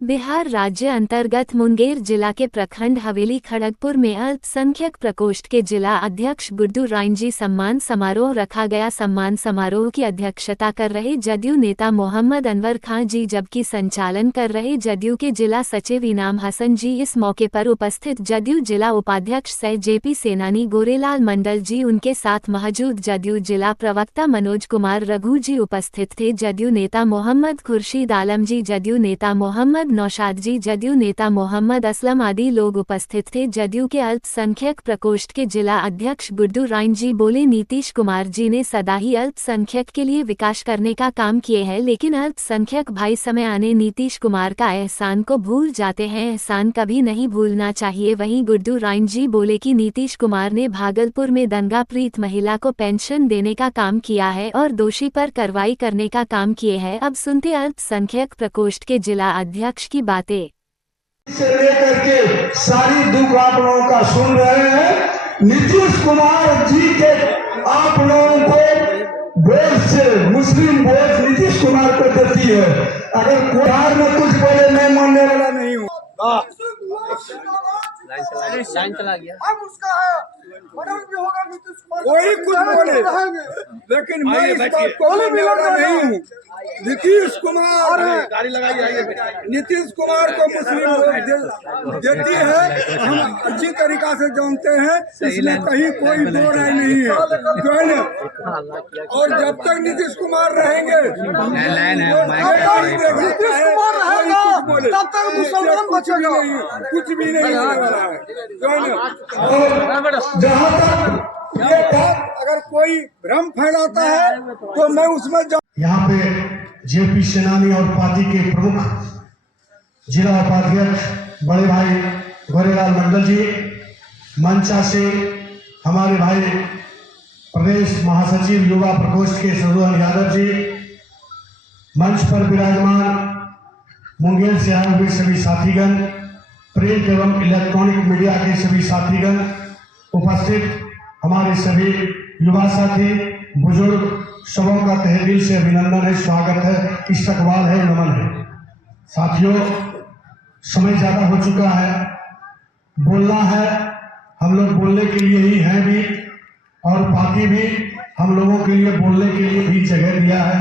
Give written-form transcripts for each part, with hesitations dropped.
बिहार राज्य अंतर्गत मुंगेर जिला के प्रखंड हवेली खड़गपुर में अल्पसंख्यक प्रकोष्ठ के जिला अध्यक्ष गुड्डू रायनजी सम्मान समारोह रखा गया। सम्मान समारोह की अध्यक्षता कर रहे जदयू नेता मोहम्मद अनवर खां जी, जबकि संचालन कर रहे जदयू के जिला सचिव इनाम हसन जी। इस मौके पर उपस्थित जदयू जिला उपाध्यक्ष सह जेपी सेनानी गोरेलाल मंडल जी, उनके साथ मौजूद जदयू जिला प्रवक्ता मनोज कुमार रघु जी उपस्थित थे। जदयू नेता मोहम्मद खुर्शीद आलम जी, जदयू नेता मोहम्मद नौशाद जी, जदयू नेता मोहम्मद असलम आदि लोग उपस्थित थे। जदयू के अल्पसंख्यक प्रकोष्ठ के जिला अध्यक्ष गुड्डू रायन जी बोले, नीतीश कुमार जी ने सदा ही अल्पसंख्यक के लिए विकास करने का काम किए हैं, लेकिन अल्पसंख्यक भाई समय आने नीतीश कुमार का एहसान को भूल जाते हैं। एहसान कभी नहीं भूलना चाहिए। वहीं गुड्डू रायन जी बोले कि नीतीश कुमार ने भागलपुर में दंगा पीड़ित महिला को पेंशन देने का काम किया है और दोषी पर कार्रवाई करने का काम किए हैं। अब सुनते अल्पसंख्यक प्रकोष्ठ के जिला अध्यक्ष की बातें। से लेकर के सारी दुख आप लोगों का सुन रहे हैं। नीतीश कुमार जी के आप लोगों को वोट से मुस्लिम वोट नीतीश कुमार को देती है। अगर बिहार में कुछ बोले मैं मानने वाला नहीं हूँ। लाइन चला गया। हम उसका है, मर्डर भी होगा नीतीश कुमार, कोई कुछ बोले, लेकिन मैं इस बात को मानने वाला नहीं हूँ। नीतीश कुमार नीतीश कुमार को मुस्लिम लोग देती है, हम अच्छी तरीका से जानते हैं, इसमें कहीं कोई दो राय नहीं है, जो है ना। और जब तक नीतीश कुमार रहेंगे, नीतीश कुमार रहेगा तब तक मुसलमान बचेगा, कुछ भी नहीं होने वाला है, जो है ना। जहाँ तक ये बात अगर कोई भ्रम फैलाता है तो मैं उसमें यहाँ पे जेपी सेनानी और पार्टी के प्रमुख जिला उपाध्यक्ष बड़े भाई गोरेलाल मंडल जी, मंचा से हमारे भाई प्रदेश महासचिव युवा प्रकोष्ठ के सदुअन यादव जी, मंच पर विराजमान मुंगेर से आए हुए सभी साथीगण, प्रिंट एवं इलेक्ट्रॉनिक मीडिया के सभी साथीगण, उपस्थित हमारे सभी युवा साथी, बुजुर्ग, सबों का तहे दिल से अभिनंदन है, स्वागत है, इस्तकबाल है, नमन है। साथियों, समय ज्यादा हो चुका है, बोलना है, हम लोग बोलने के लिए ही हैं भी, और बाकी भी हम लोगों के लिए बोलने के लिए भी जगह दिया है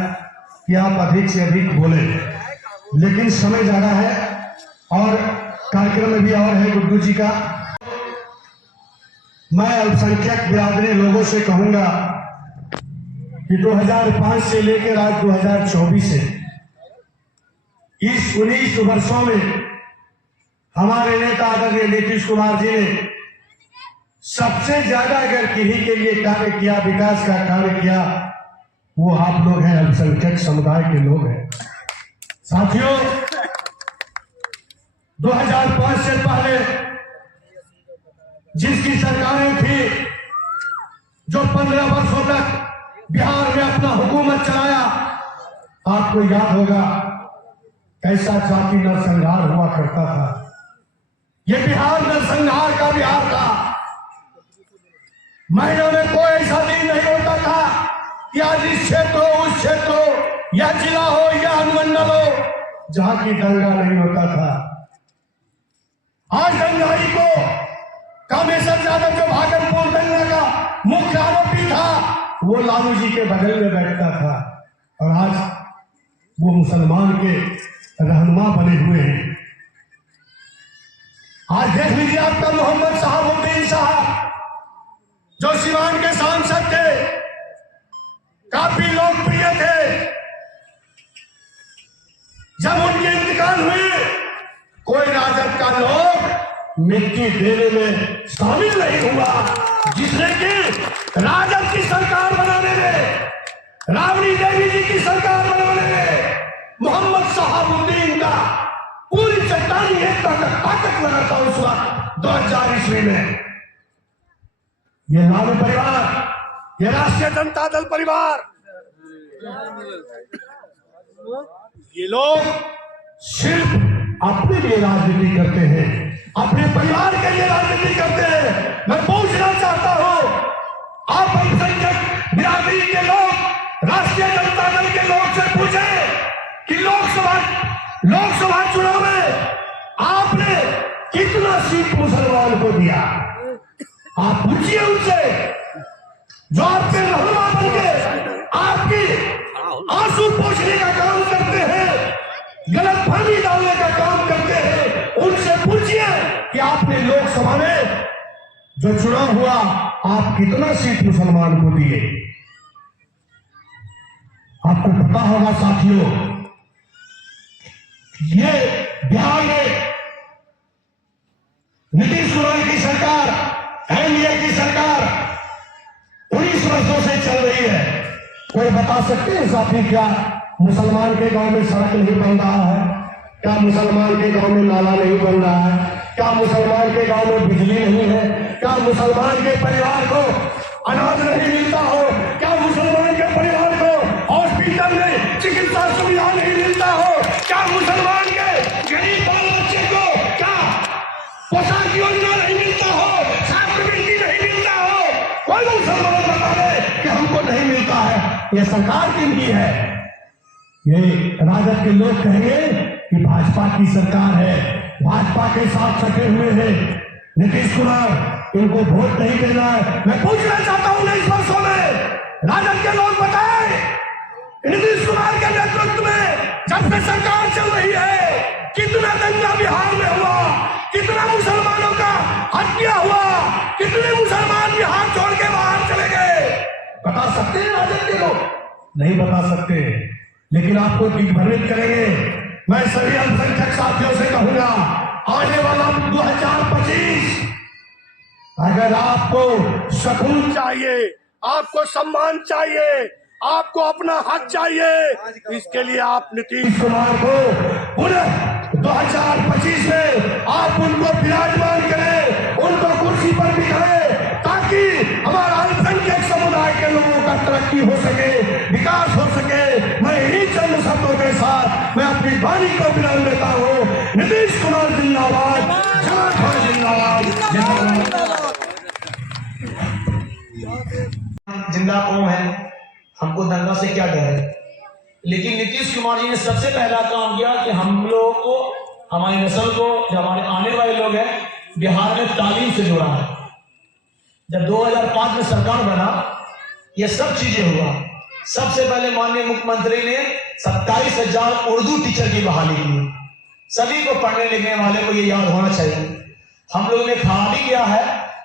कि आप अधिक से अधिक बोले, लेकिन समय ज्यादा है और कार्यक्रम में भी और है गुड्डू जी का। मैं अल्पसंख्यक बिरादरी लोगों से कहूंगा कि 2005 से लेकर आज 2024 से इस 19 वर्षों में हमारे नेता आदरणीय नीतीश कुमार जी ने सबसे ज्यादा अगर किन्हीं के लिए कार्य किया, विकास का कार्य किया, वो आप लोग हैं, अल्पसंख्यक समुदाय के लोग हैं। साथियों, 2005 से पहले जिसकी सरकारें थी, जो 15 वर्षों तक बिहार में अपना हुकूमत चलाया, आपको याद होगा कैसा जाति नरसंहार हुआ करता था। ये बिहार नरसंहार का बिहार था। महीनों में कोई ऐसा दिन नहीं होता था कि आज इस क्षेत्र हो, उस क्षेत्र हो, या जिला हो या अनुमंडल हो, जहां की दंगा नहीं होता था। आज दंगाई को कामेश्वर यादव, जो भागलपुर दंगा का मुख्य आरोपी था, वो लालू जी के बगल में बैठता था, और आज वो मुसलमान के रहनुमा बने हुए हैं। आज देख लीजिए आपका मोहम्मद शहाबुद्दीन साहब, जो सिवान के सांसद थे, काफी लोकप्रिय थे, जब उनकी इंतकाल हुई, कोई राजद का लोग मिट्टी देने में शामिल नहीं हुआ, जिसने कि राजद की सरकार बनाने में, राबड़ी देवी जी की सरकार बनाने में मोहम्मद शहाबुद्दीन का पूरी चट्टानी एकता का ताकत लगा था उस वक्त 2000 ईस्वी में। ये लालू परिवार, ये राष्ट्रीय जनता दल परिवार, ये लोग सिर्फ अपने लिए राजनीति करते हैं, अपने परिवार के लिए राजनीति करते हैं। मैं पूछना चाहता हूं, आप अल्पसंख्यक बिरादरी के लोग, राष्ट्रीय जनता दल के लोग से पूछें कि लोकसभा लोकसभा चुनाव में आपने कितना सीट मुसलमान को दिया? आप पूछिए उनसे, जो आपके रहनुमा बन के आपकी आंसू पोंछने का काम करते हैं, गलतफहमी डालने का काम करते हैं, उनसे पूछिए कि आपने लोकसभा में जो चुनाव हुआ आप कितना सीट मुसलमान को दिए? आपको पता होगा साथियों, ये बिहार में नीतीश कुमार की सरकार, एनडीए की सरकार 19 वर्षों से चल रही है। कोई बता सकते हैं साथी, क्या मुसलमान के गांव में सड़क नहीं बन रहा है? क्या मुसलमान के गांव में नाला नहीं बन रहा है? क्या मुसलमान के गांव में बिजली नहीं है? क्या मुसलमान के परिवार को अनाज नहीं मिलता हो? क्या मुसलमान के परिवार को हॉस्पिटल में चिकित्सा सुविधा नहीं मिलता हो? क्या मुसलमान के गरीब बाल बच्चे को क्या पोशाक योजना नहीं मिलता हो? छात्रवृत्ति नहीं मिलता हो? कोई मुसलमान बता दे कि हमको नहीं मिलता है। यह सरकार की भी है। ये राजद के लोग कहेंगे कि भाजपा की सरकार है, भाजपा के साथ सटे हुए हैं नीतीश कुमार, इनको वोट नहीं देना है। मैं पूछना चाहता हूं 19 वर्षों में राजद के लोग बताएं, नीतीश कुमार के नेतृत्व में जब से सरकार चल रही है, कितना दंगा बिहार में हुआ, कितना मुसलमानों का हत्या हुआ, कितने मुसलमान बिहार छोड़ के बाहर चले गए? बता सकते हैं राजद के लोग? नहीं बता सकते, लेकिन आपको दिग्भ्रमित करेंगे। मैं सभी अल्पसंख्यक साथियों से कहूंगा, आने वाला 2025 अगर आपको सुकून चाहिए, आपको सम्मान चाहिए, आपको अपना हक चाहिए, इसके लिए आप नीतीश कुमार को पुनः 2025 में आप उनको विराजमान करें, उनको कुर्सी पर बिठाएं, ताकि हमारा अल्पसंख्यक समुदाय के लोगों का तरक्की हो सके, विकास हो सके। मैं इन्हीं चंद शब्दों के साथ मैं अपनी वाणी को विराम देता हूँ। नीतीश कुमार जिंदाबाद, झारखंड जिंदाबाद, जिंदाबाद। जिंदा कौम है, हमको दंगा से क्या डर है। लेकिन नीतीश कुमार जी ने सबसे पहला काम किया कि हम लोगों को, हमारी नस्ल को, जो हमारे आने वाले लोग हैं, बिहार में तालीम से जोड़ा है। जब 2005 में सरकार बना, ये सब चीजें हुआ। सबसे पहले माननीय मुख्यमंत्री ने 27,000 उर्दू टीचर की बहाली की। सभी को पढ़ने लिखने वाले को ये याद होना चाहिए। हम लोगों ने खराबी किया है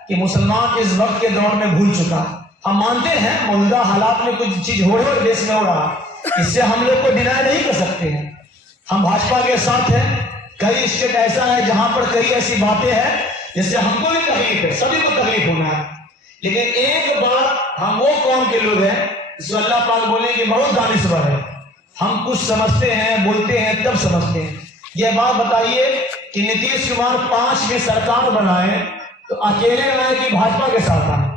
कि मुसलमान इस वक्त के दौर में भूल चुका। हम मानते हैं मौजूदा हालात में कुछ चीज हो रही है, देश में हो रहा, इससे हम लोग को डिनाय नहीं कर सकते हैं। हम भाजपा के साथ हैं। कई स्टेट ऐसा है जहां पर कई ऐसी बातें हैं जिससे हमको भी तकलीफ है, सभी को तकलीफ होना है। लेकिन एक बात, हम वो कौम के लोग हैं जिसको अल्लाह पाक बोले कि बहुत दानिशवर है। हम कुछ समझते हैं, बोलते हैं, तब समझते हैं। यह बात बताइए कि नीतीश कुमार 5वीं सरकार बनाए तो अकेले बनाए कि भाजपा के साथ आए?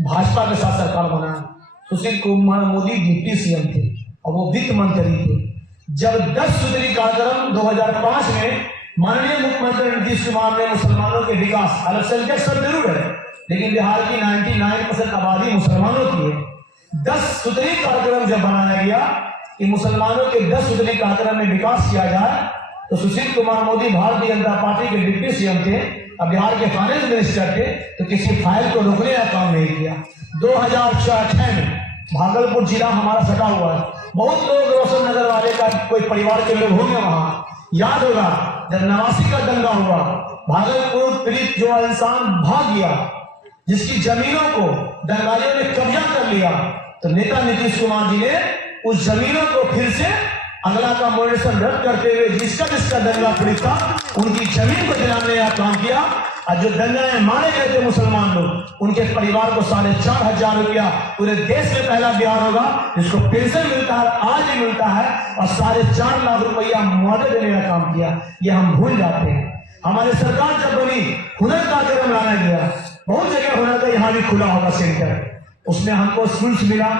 भाजपा के साथ सरकार बनाए। सुशील कुमार मोदी डिप्टी सीएम थे और वो वित्त मंत्री थे। जब 10 सूत्री कार्यक्रम 2005 में माननीय मुख्यमंत्री नीतीश कुमार ने मुसलमानों के विकास, अल्पसंख्यक सब जरूर है, लेकिन बिहार की 99% आबादी मुसलमानों की है। 10 सूत्री कार्यक्रम जब बनाया गया कि मुसलमानों के 10 सूत्री कार्यक्रम में विकास किया जाए, तो सुशील कुमार मोदी भारतीय जनता पार्टी के डिप्टी सीएम थे, अब बिहार के फाइनेंस मिनिस्टर थे, तो किसी फाइल को रोकने का काम नहीं किया। 2006 में भागलपुर जिला हमारा सटा हुआ है। बहुत लोग रोशन नगर वाले का कोई परिवार के लोग होंगे, वहां याद होगा जब 89 का दंगा हुआ, भागलपुर पीड़ित जो इंसान भाग गया, जिसकी जमीनों को दंगाइयों ने कब्जा कर लिया, तो नेता नीतीश कुमार जी ने उस जमीनों को फिर से अगला का मोडेशन रद्द करते हुए जिसका जिसका दंगा पीड़ित था उनकी जमीन को दिलाने का काम किया। और जो दंगा में मारे गए थे मुसलमान लोग, उनके परिवार को 4,500 रुपया, पूरे देश में पहला बिहार होगा जिसको पेंशन मिलता है, आज भी मिलता है, और 4.5 लाख रुपया मुआवजा देने का काम किया। ये हम भूल जाते हैं। हमारी सरकार जब बनी, हुनर कार्यक्रम लाना गया, बहुत जगह हुनर का यहाँ भी खुला होगा सेंटर, उसमें हमको स्कूल्स मिला,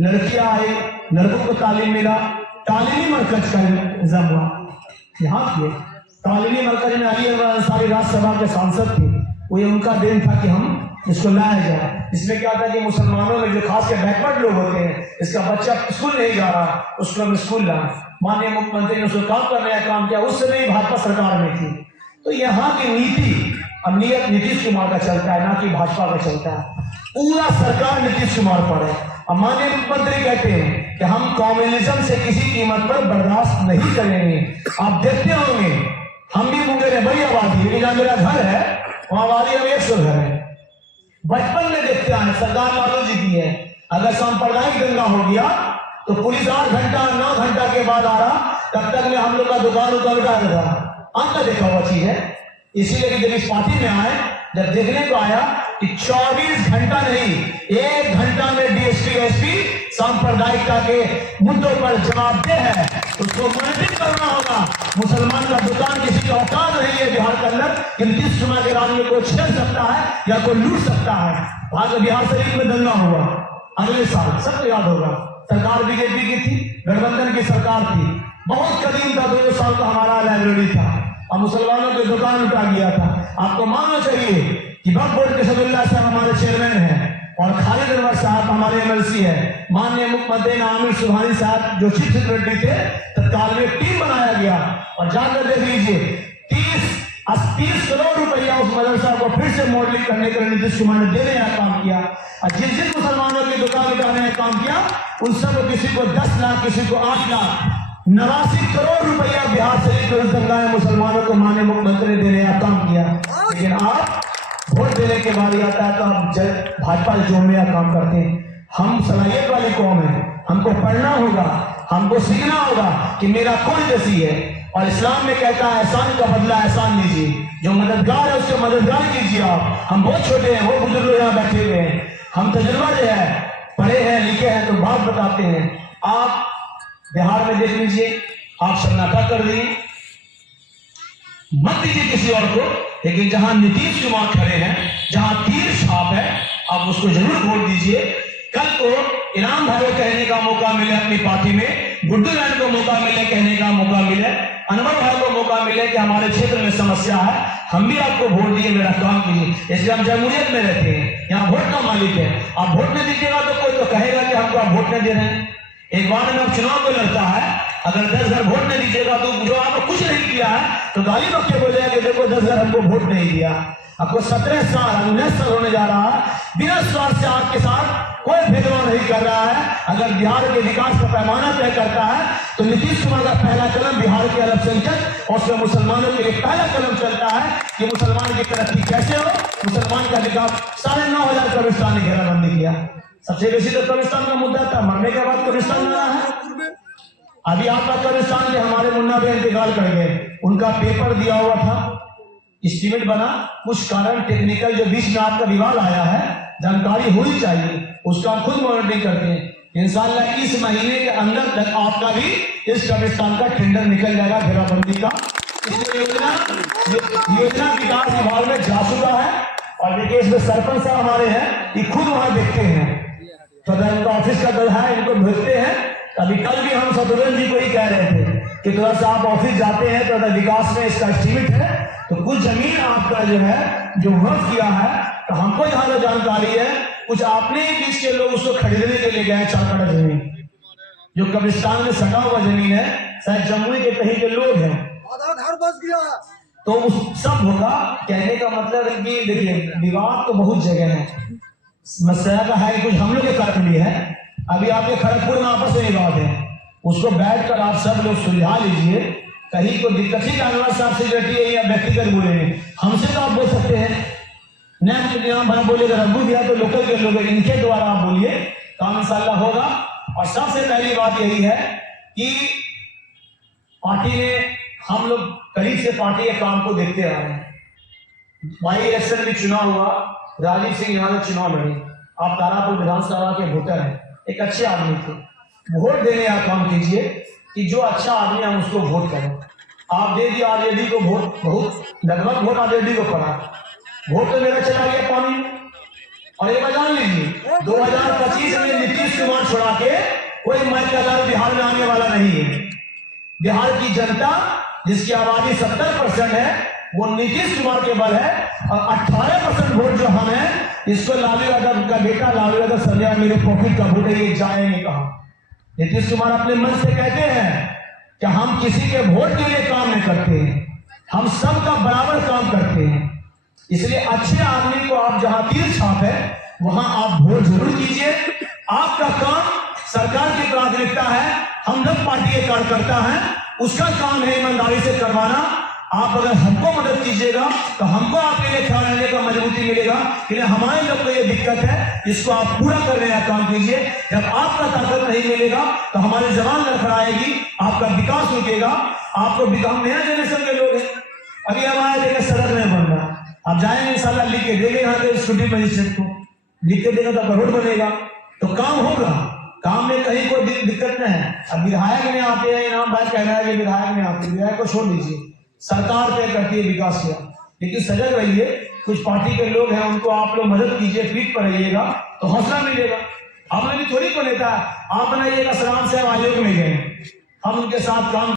लड़कियां आई, लड़कों को तालीम मिला, तालीमी मरकज का इंतजाम हुआ। यहाँ के तालीमी मरकज में अली अकबर अंसारी राज्यसभा के सांसद थे, वो ये उनका दिन था कि हम इसको लाया जाए। इसमें क्या था कि मुसलमानों में जो खास के बैकवर्ड लोग होते हैं, इसका बच्चा स्कूल नहीं जा रहा, उसको हम स्कूल लाए। माननीय मुख्यमंत्री ने उसको काम करने का काम किया, उस समय भाजपा सरकार में थी। तो यहाँ की नीति अब नियत नीतीश कुमार का चलता है, ना कि भाजपा का चलता है। पूरा सरकार नीतीश कुमार पर है। अब माननीय मुख्यमंत्री कहते हैं कि हम कम्युनिज्म से किसी कीमत पर बर्दाश्त नहीं करेंगे। आप देखते होंगे, हम भी मुंगेर है, बड़ी आबादी, लेकिन जहाँ मेरा घर है वहां आबादी अब 100 घर है। बचपन में देखते हैं, सरदार लालू जी की है, अगर सांप्रदायिक दंगा हो गया तो पुलिस 8 घंटा 9 घंटा के बाद आ रहा, तब तक में हम लोग का दुकान उठा रहा। आपका देखा हुआ चीज है। इसीलिए जब इस पार्टी में आए, जब देखने को आया कि 24 घंटा नहीं, 1 घंटा में डीएसपी एसपी सांप्रदायिकता के मुद्दों पर जवाबदेह है, उसको मॉनिटरिंग करना होगा। मुसलमान का दुकान किसी का औकात नहीं है बिहार के अंदर कि नीतीश कुमार के राज में कोई छेड़ सकता है या कोई लूट सकता है। आज बिहार शरीफ में दंगा हुआ, अगले साल सबको याद होगा, सरकार बीजेपी की थी, गठबंधन की सरकार थी, बहुत कदीम था, 2 साल का हमारा लाइब्रेरी था और मुसलमानों की दुकान उठा गया था। आपको मानना चाहिए कि वक्फ बोर्ड के सदुल्लाह साहब हमारे चेयरमैन हैं और खालिद अनवर साहब हमारे एमएलसी है। माननीय मुख्यमंत्री आमिर सुबहानी साहब जो चीफ सेक्रेटरी थे, तत्काल में टीम बनाया गया और जाकर देख लीजिए 30 करोड़ रुपया उस मदरसा को फिर से मॉडलिंग करने के लिए नीतीश कुमार ने देने का काम किया। और जिन जिन मुसलमानों की दुकान उठाने का काम किया, उन सब किसी को 10 लाख, किसी को 8 लाख, 89 करोड़ रुपया बिहार शरीफ में दंगाए मुसलमानों को माननीय मुख्यमंत्री ने देने का काम किया। लेकिन आप वोट देने के बाद आता है तो आप भाजपा जोड़ने का काम करते हैं। हम सलाहियत वाली कौम है, हमको पढ़ना होगा, हमको सीखना होगा कि मेरा कौन जैसी है। और इस्लाम में कहता है एहसान का बदला एहसान लीजिए, जो मददगार है उसको मददगार कीजिए। आप हम बहुत छोटे हैं, वो बुजुर्ग यहाँ बैठे हुए हैं, हम तजुर्बा जो है, पढ़े हैं लिखे हैं तो बात बताते हैं। आप बिहार में देख लीजिए, आप सन्नाटा कर दिए, मत दीजिए किसी और को, लेकिन जहां नीतीश कुमार खड़े हैं, जहां तीर छाप है, आप उसको जरूर वोट दीजिए। कल को इनाम भाई को कहने का मौका मिले अपनी पार्टी में, गुड्डू लाइन को मौका मिले कहने का मौका मिले, अनवर भाई को मौका मिले कि हमारे क्षेत्र में समस्या है, हम भी आपको वोट दिए, मेरा काम कीजिए। इसलिए हम जमहूरियत में रहते हैं, यहाँ वोट का मालिक है। आप वोट नहीं दीजिएगा तो कोई तो कहेगा कि हमको आप वोट नहीं दे रहे हैं। एक वार्ड में चुनाव में लड़ता है, अगर 10 घर वोट नहीं दीजिएगा तो जो आपको कुछ नहीं किया है तो गाली बक्के बोलेगा कि देखो 10 घर हमको वोट नहीं दिया। आपको 17 साल 19 साल होने जा रहा है, बिना स्वार्थ से आपके साथ कोई भेदभाव नहीं कर रहा है। अगर बिहार के विकास का पैमाना तय करता है तो नीतीश कुमार का पहला कदम बिहार के अल्पसंख्यक और उसमें मुसलमानों के लिए पहला कदम चलता है कि मुसलमान की तरक्की कैसे हो, मुसलमान का विकास। 9,500 कब्रिस्तान ने घेराबंदी किया, सबसे बेसी तो कब्रिस्तान का मुद्दा था, मरने के बाद कब्रिस्तान लगा है। अभी आपका कब्रिस्तान में हमारे मुन्ना भाई इंतकाल कर गए, उनका पेपर दिया हुआ था, एस्टीमेट बना, कुछ कारण टेक्निकल जो बीच में आपका विवाद आया है, जानकारी होनी चाहिए, उसका खुद मॉनिटरिंग करते हैं। इंशाअल्लाह इस महीने के अंदर तक आपका भी इस कब्रिस्तान का टेंडर निकल जाएगा घेराबंदी का। योजना विकास विभाग में जा चुका है और देखिए इसमें सरपंच साहब हमारे हैं, ये खुद वहां देखते हैं, तो इनका ऑफिस का दल है, इनको भेजते हैं। अभी कल भी हम शत्रुघ्न जी को ही कह रहे थे कि थोड़ा सा आप ऑफिस जाते हैं तो विकास में इसका एस्टीमेट है, तो कुछ जमीन आपका जो है जो वक्फ किया है, तो हमको यहाँ जो जानकारी है, कुछ आपने बीच के लोग उसको खरीदने के लिए गए 4 कट्ठा जमीन, जो कब्रिस्तान में सटा हुआ जमीन है, शायद जमुई के कहीं के लोग हैं, आधा घर बस गया। तो उस सब होगा। कहने का मतलब है कि देखिए विवाद तो बहुत जगह है, समस्या का है कुछ हम लोग के कारण भी है। अभी आपके खड़गपुर में आपस में विवाद है, उसको बैठकर आप सब लोग सुलझा लीजिए। कहीं को दिक्कत ही अनवर साहब से जटी है या व्यक्तिगत बोलेंगे, हमसे तो आप बोल सकते हैं, न बोलेगा रघु दिया तो लोकल के लोग, इनके द्वारा आप बोलिए, काम इंशाल्लाह होगा। और सबसे पहली बात यही है कि पार्टी ने, हम लोग करीब से पार्टी के काम को देखते आ रहे हैं। बाई इलेक्शन में चुनाव हुआ, राजीव सिंह यहाँ से चुनाव लड़े, आप तारापुर विधानसभा के वोटर हैं, एक अच्छे आदमी थे, वोट देने का काम कीजिए कि जो अच्छा आदमी है उसको वोट करें। आप दे दिए आरजेडी को वोट, बहुत लगभग वोट आरजेडी को पड़ा, वोट तो मेरा चला गया पानी में। और एक बार जान लीजिए 2025 में नीतीश कुमार छोड़ा के कोई माइकल बिहार में आने वाला नहीं है। बिहार की जनता जिसकी आबादी 70% है वो नीतीश कुमार के बल है, और 18% वोट जो हम हैं इसको लालू यादव का बेटा लालू यादव संजय मेरे पॉकेट का वोट है, ये जाए नहीं कहा। नीतीश कुमार अपने मन से कहते हैं कि हम किसी के वोट के लिए काम नहीं करते हैं, हम सबका बराबर काम करते हैं। इसलिए अच्छे आदमी को आप जहां तीर छाप है वहां आप वोट जरूर कीजिए। आपका काम सरकार की प्राथमिकता है, हम लोग पार्टी के कार्यकर्ता हैं, उसका काम है ईमानदारी से करवाना। आप अगर हमको मदद कीजिएगा तो हमको आपके लिए खड़ा रहने का मजबूती मिलेगा कि हमारे लोग को ये दिक्कत है, इसको आप पूरा करने का काम कीजिए। जब आपका ताकत नहीं मिलेगा तो हमारी जबान लड़खड़ाएगी, आपका विकास रुकेगा। आपको हम नया जनरेशन के लोग हैं, अभी हमारे देखिए सड़क नहीं बन रहा, आप जाएंगे इंशाल्लाह लिख के देंगे यहाँ के स्कूटी मजिस्ट्रेट को, लिख के देगा तो रोड बनेगा, तो काम होगा। काम में कहीं कोई दिक्कत नहीं है। अब विधायक ने आते हैं इनाम भाई कहना है कि विधायक ने आते, विधायक को छोड़ दीजिए, सरकार तय करती है विकास किया। लेकिन सजग रहिए, कुछ पार्टी के लोग हैं उनको आप लोग मदद कीजिए, पीठ पर रहिएगा तो हौसला मिलेगा। आपने भी थोड़ी को नेता आप बनाइएगा, सलाम साहब आयोग में गए, हम उनके साथ काम